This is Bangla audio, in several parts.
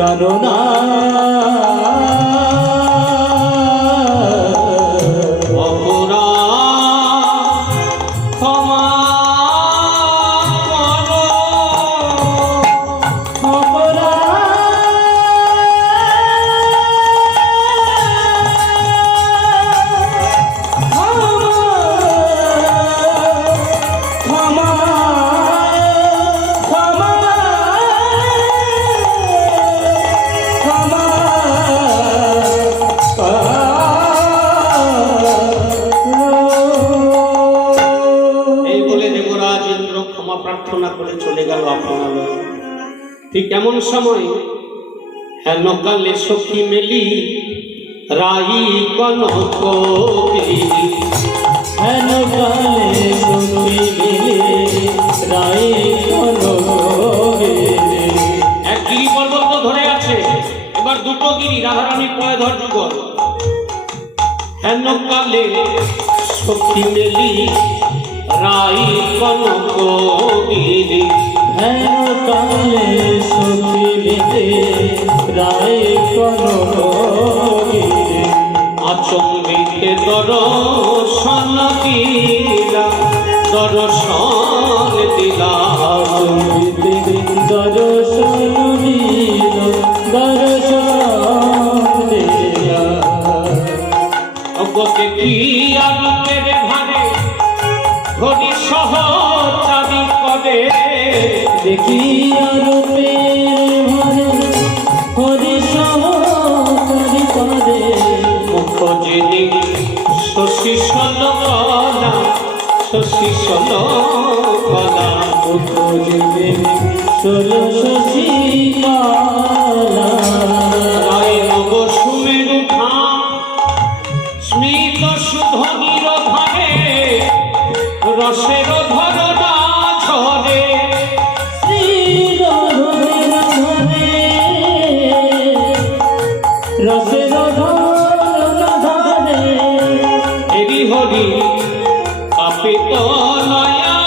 প্রাণনা ক্ষমা প্রার্থনা করে চলে গেল আপনালয় ঠিক এমন সময় হ্যাঁ, হেন কালে সখী মেলি রাই কনক হেন হ্যাঁ, কালে ধরে আছে, এবার দুটো গিরি, রাধারানী পয়ে ধর যুগল। হ্যাঁ, হেন কালে সখী মেলি রাই কনক গিরি হেন কালে সখী মিলে রায়ে কোনো গেলে আচম্বিতে দর্শন দিলা দর্শন দিলা। চম্বিতে দর্শন দিল। দর্শন কি আলোকের ভারে ঘড়ি সহ চাবি করে দেখি আরবে ভরে হরি সহকারি করে মুখ যিনি শশী সল কলা শশী সল কলা উপজীবে ষোলো রাধে রাধে রসের ধরে হরি হরি নয়া।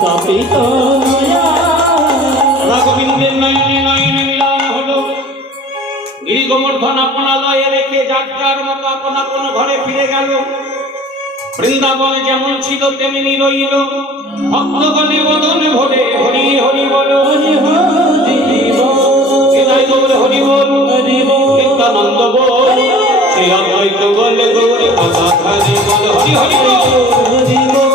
তাপিত নয়া। গোবিন্দের নয়নে নয়নে মিলন হলো। গিরি গোবর্ধন আপনা লয়ে রেখে যাত্রার মতো আপন আপন ঘরে ফিরে গেল। বৃন্দাবন যেমন ছিল, তেমনি রইল। ভক্তগণে বদন ভরে হরি হরি বল। হরি হরি হরি বল। হরি নিত্যানন্দ বল। শ্রী অদ্বৈত বল, গৌর কথা হরি বল। হরি বল হরি বল।